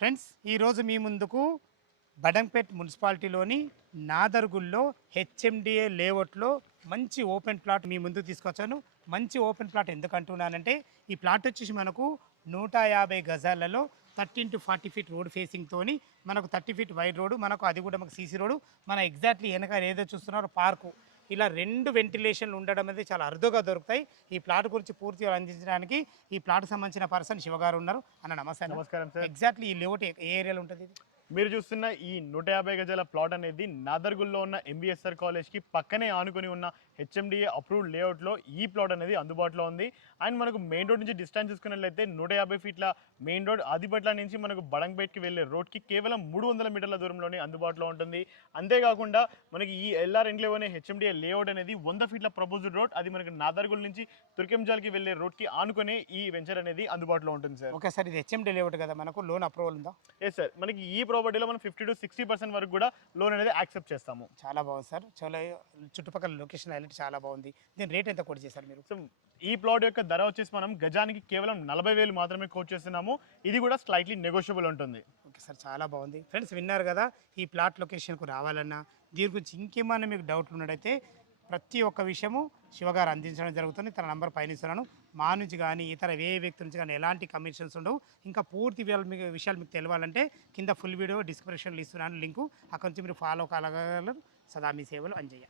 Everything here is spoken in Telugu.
ఫ్రెండ్స్ ఈరోజు మీ ముందుకు బడంపేట్ మున్సిపాలిటీలోని నాదర్గుల్లో హెచ్ఎండిఏ లేఅవుట్లో మంచి ఓపెన్ ప్లాట్ మీ ముందుకు తీసుకొచ్చాను. మంచి ఓపెన్ ప్లాట్ ఎందుకు అంటున్నానంటే ఈ ప్లాట్ వచ్చేసి మనకు 150 గజాలలో 13 to 40 ఫీట్ రోడ్ ఫేసింగ్తోని మనకు 30 ఫీట్ వైడ్ రోడ్డు, మనకు అది కూడా మనకు సీసీ రోడ్డు, మన ఎగ్జాక్ట్లీ వెనక ఏదో చూస్తున్నారో పార్కు, ఇలా 2 వెంటిలేషన్లు ఉండడం అనేది చాలా అరుదుగా దొరుకుతాయి. ఈ ప్లాట్ గురించి పూర్తిగా అందించడానికి ఈ ప్లాట్కి సంబంధించిన పర్సన్ శివగారు ఉన్నారు. అన్న నమస్తే. నమస్కారం సార్. ఎగ్జాక్ట్లీ ఈ లేఅవుట్ ఏ ఏరియాలో ఉంటుంది ఇది? మీరు చూస్తున్న ఈ 150 గజాల ప్లాట్ అనేది నాదర్గుల్లో ఉన్న ఎంబీఎస్ఆర్ కాలేజ్కి పక్కనే ఆనుకుని ఉన్న హెచ్ఎండిఏ అప్రూవ్డ్ లేఅవుట్లో ఈ ప్లాట్ అనేది అందుబాటులో ఉంది. అండ్ మనకు మెయిన్ రోడ్ నుంచి డిస్టెన్స్ చూసుకున్నట్లయితే 150 ఫీట్ల మెయిన్ రోడ్ ఆదిపట్ల నుంచి మనకు బడంపేట్కి వెళ్ళే రోడ్కి కేవలం 300 మీటర్ల దూరంలోనే అందుబాటులో ఉంటుంది. అంతేకాకుండా మనకి ఈ ఎల్ఆర్ ఎన్క్లేవ్ అనే హెచ్ఎండిఏ లేఅవుట్ అనేది 100 ఫీట్ల ప్రపోజ్డ్ రోడ్, అది మనకి నాదర్గుల్ నుంచి తుర్కెంజాల్కి వెళ్ళే రోడ్కి ఆనుకునే ఈ వెంచర్ అనేది అందుబాటులో ఉంటుంది సార్. ఓకే సార్, ఇది హెచ్ఎండి లేఅవుట్ కదా, మనకు లోన్ అప్రూవల్ ఉందా? ఎస్ సార్, మనకి ఈ ప్రాపర్టీలో మనం 50 to 60% వరకు కూడా లోన్ అనేది యాక్సెప్ట్ చేస్తాము. చాలా బాగుంది సార్, చాలా చుట్టుపక్కల లొకేషన్ హైలైట్ చాలా బాగుంది. దీని రేట్ ఎంత కోట్ చేశారు మీరు? సో ఈ ప్లాట్ యొక్క ధర వచ్చేసి మనం గజానికి కేవలం 40,000 మాత్రమే కోట్ చేస్తున్నాము. ఇది కూడా స్లైట్లీ నెగోషియబుల్ ఉంటుంది. ఓకే సార్, చాలా బాగుంది. ఫ్రెండ్స్ విన్నారు కదా, ఈ ప్లాట్ లొకేషన్కు రావాలన్నా దీని గురించి ఇంకేమైనా మీకు డౌట్లు ఉన్నట్టయితే ప్రతి ఒక్క విషయము శివగారు అందించడం జరుగుతుంది. తన నంబర్ పైన ఇస్తున్నాను. మా నుంచి కానీ ఇతర ఏ వ్యక్తి నుంచి కానీ ఎలాంటి కమిషన్స్ ఉండవు. ఇంకా పూర్తి విషయాలు మీకు తెలియాలంటే కింద ఫుల్ వీడియో డిస్క్రిప్షన్లో ఇస్తున్నాను లింకు, అక్కడి నుంచి మీరు ఫాలో కాగలరు. సదా మీ సేవలు అంజయ్య.